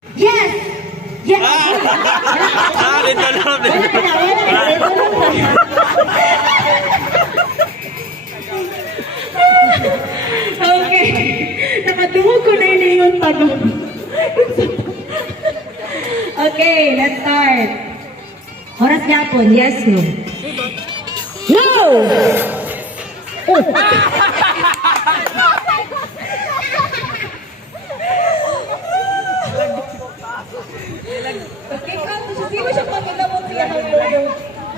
Yes! Yes! Ito lang. Okay. Nakadungog ko na yung tanong. Okay, let's start. Oras yapon, yes, no? No! Oh. Okay, come. Sino siya pagkakabot siya?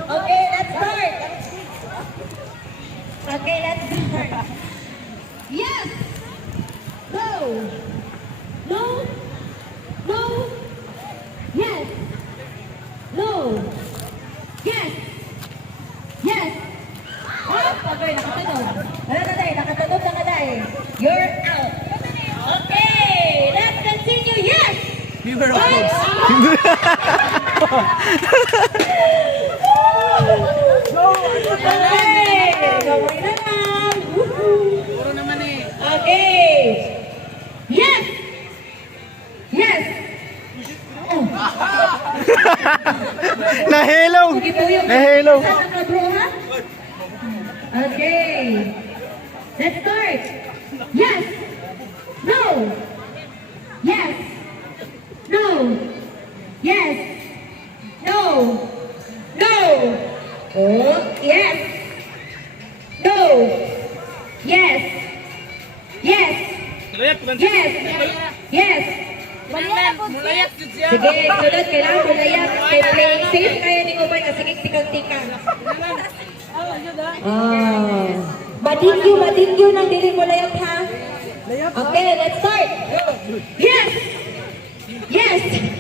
Okay, let's start. Okay, let's start. Yes! No! No! No! Yes! No! Yes! Yes! Oh, okay, nakatunog. Nakatunog na kaday. You're out. Okay, let's continue. Yes! We were Okay, gawin na lang. Puro naman eh. Okay. Yes! Yes! Oh. Nahilo! Puyog-puyog. Nahilo! Saan ang bro, ha? Okay. Let's start. Yes! No! Yes! No! Yes! No! No! Oh, yes! No! Yes! Yes! Layap, bukan Yes! Yes! Mulayap jud siya. Sige, sunod kailangan mulayap. Kaya playing safe kaya ni Umay kasi tikang-tikang. Madingyo ng dili mo layap ha. Okay, let's start. Yes! Yes!